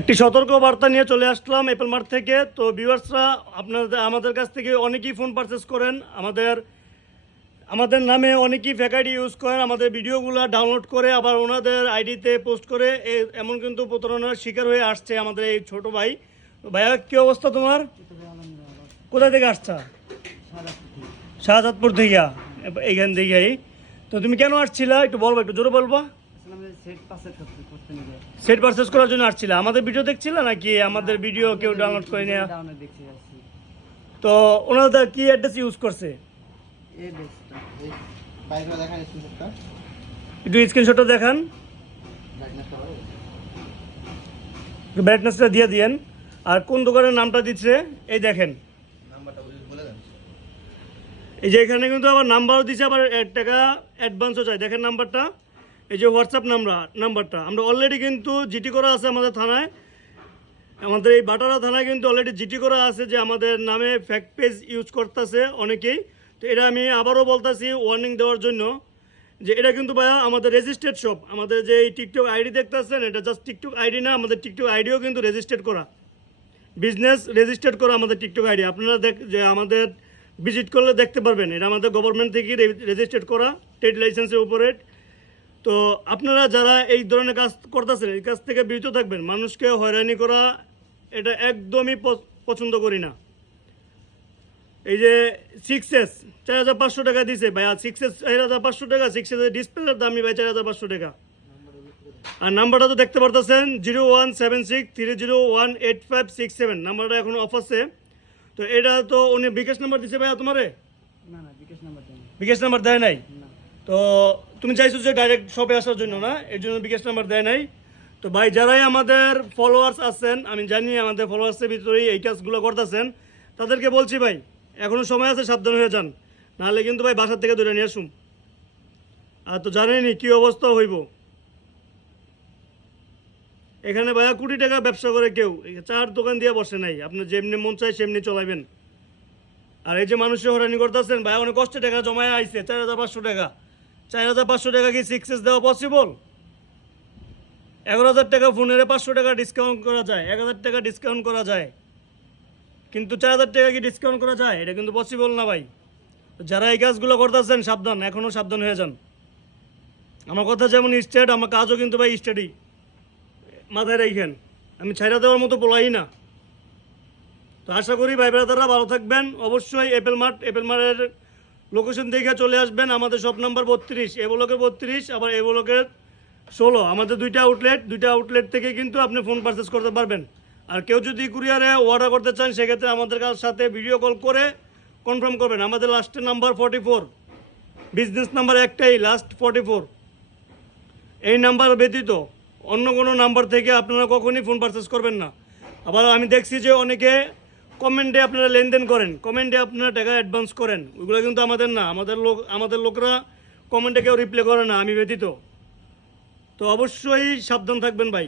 একটি সতর্ক বার্তা নিয়ে চলে আসলাম অ্যাপেল মার্ট থেকে। তো ভিউয়ার্সরা, আপনাদের, আমাদের কাছ থেকে অনেকেই ফোন পারচেস করেন। আমাদের আমাদের নামে অনেকেই ফেক আইডি ইউজ করেন। আমাদের ভিডিওগুলো ডাউনলোড করে আবার ওনাদের আইডিতে পোস্ট করে এমন কিন্তু প্রতারণার শিকার হয়ে আসছে আমাদের এই ছোট ভাই। ভাইয়া, কী অবস্থা তোমার? কোথায় থেকে আসছা? শাহজাদপুর থেকে। এইখান থেকেই। তো তুমি কেন আসছিলা? একটু বলব, একটু জোরে বলব। সেট পারচেস করার জন্য আসছিলা। আমাদের ভিডিও দেখছিলা নাকি? আমাদের ভিডিও কেউ ডাউনলোড করে নেওয়া তো ওনাদের কি অ্যাড্রেস ইউজ করছে? একটু স্ক্রিনশটটা দেখান। ব্রাইটনেসটা দিয়ে দিয়েন। আর কোন দোকানের নামটা দিচ্ছে? এই দেখেন। নাম্বারটা বলে বলে দেন। এই যে এখানে কিন্তু আবার নাম্বারও দিচ্ছে আবার এক টাকা অ্যাডভান্সও চাই দেখেন নাম্বারটা এই যে হোয়াটসঅ্যাপ নাম্বার নাম্বারটা আমরা অলরেডি কিন্তু জিটি করা আছে আমাদের থানায়। আমাদের এই বাটারা থানায় কিন্তু অলরেডি জিটি করা আছে যে আমাদের নামে ফ্যাক পেজ ইউজ করতেছে অনেকেই। তো এটা আমি আবারও বলতেছি ওয়ার্নিং দেওয়ার জন্য যে এটা কিন্তু ভাইয়া আমাদের রেজিস্টার্ড শপ আমাদের যে এই টিকটক আইডি দেখতেছেন, এটা জাস্ট টিকটক আইডি না, আমাদের টিকটক আইডিও কিন্তু রেজিস্টার্ড করা। বিজনেস রেজিস্টার্ড করা আমাদের টিকটক আইডি আপনারা দেখ, যে আমাদের ভিজিট করলে দেখতে পারবেন। এটা আমাদের গভর্নমেন্ট থেকে রেজিস্টার্ড করা ট্রেড লাইসেন্সের উপরে তো আপনারা যারা এই ধরনের কাজ করতেছেন এই কাজ থেকে বিরত থাকবেন। মানুষকে হয়রানি করা এটা একদমই পছন্দ করি না। এই যে সিক্স এস চার হাজার পাঁচশো টাকা দিছে। ভাই আর সিক্স এস চার হাজার পাঁচশো টাকা সিক্স এসের ডিসপ্লের দামই ভাই চার হাজার পাঁচশো টাকা। আর নাম্বারটা তো দেখতে পারতেছেন zero one seven six three zero one eight five six seven. নাম্বারটা এখন অফ আছে। তো এটা তো উনি বিকাশ নাম্বার দিছে ভাইয়া তোমারে? বিকাশ নাম্বার দেয় নাই? তো তুমি চাইছো যে ডাইরেক্ট শপে আসার জন্য না, এর জন্য বিকাশ নাম্বার দেয় নাই। তো ভাই, যারাই আমাদের ফলোয়ার্স আছেন, আমি জানি আমাদের ফলোয়ার্সের ভিতরেই এই কাজগুলো করতেছেন, তাদেরকে বলছি ভাই এখনও সময় আছে, সাবধান হয়ে যান। নাহলে কিন্তু ভাই বাসার থেকে দূরে নিয়ে আসুন। আর তো জানেনই কী অবস্থা হইব। এখানে ভাইয়া কোটি টাকা ব্যবসা করে কেউ চার দোকান দিয়ে বসে নাই আপনি যেমনি মন চায় সেমনি চলাইবেন। আর এই যে মানুষের হরানি করতেছেন ভাই অনেক কষ্টে টাকা জমায় আইছে, চার হাজার পাঁচশো টাকা। চার হাজার পাঁচশো টাকা কি সিক্স এস দেওয়া পসিবল এগারো হাজার টাকা ফোনের পাঁচশো টাকা ডিসকাউন্ট করা যায়, এক হাজার টাকা ডিসকাউন্ট করা যায়। কিন্তু চার হাজার টাকা কি ডিসকাউন্ট করা যায়? এটা কিন্তু পসিবল না ভাই। যারা এই কাজগুলো করতেছেন, সাবধান এখনও সাবধান হয়ে যান। আমার কথা যেমন স্টেট আমার কাজও কিন্তু ভাই স্টেটই মাথায় রাখেন আমি ছাইরা দেওয়ার মতো বলাই না। তো আশা করি ভাই ব্রাদাররা ভালো থাকবেন। অবশ্যই এপেল মার্ট এপেল মার্টের লোকেশন দেখে চলে আসবেন, আমাদের শপ নাম্বার বত্রিশ, এ ব্লকের বত্রিশ, আবার এ ব্লকের ষোলো। আমাদের দুইটা আউটলেট দুইটা আউটলেট থেকে কিন্তু আপনি ফোন পারচেস করতে পারবেন। আর কেউ যদি কুরিয়ারে অর্ডার করতে চান, সেক্ষেত্রে আমাদের কাছ সাথে ভিডিও কল করে কনফার্ম করবেন। আমাদের লাস্টের number forty four business number একটাই লাস্ট ফর্টি ফোর এই নাম্বার ব্যতীত অন্য কোনো নাম্বার থেকে আপনারা কখনই ফোন পারচেস করবেন না। আবার আমি দেখছি যে অনেকে কমেন্টে আপনারা লেনদেন করেন কমেন্টে আপনারা টাকা অ্যাডভান্স করেন, ওইগুলো কিন্তু আমাদের না, আমাদের লোক, আমাদের লোকরা কমেন্টে কেউ রিপ্লাই করে না, আমি ব্যতীত। তো অবশ্যই সাবধান থাকবেন ভাই।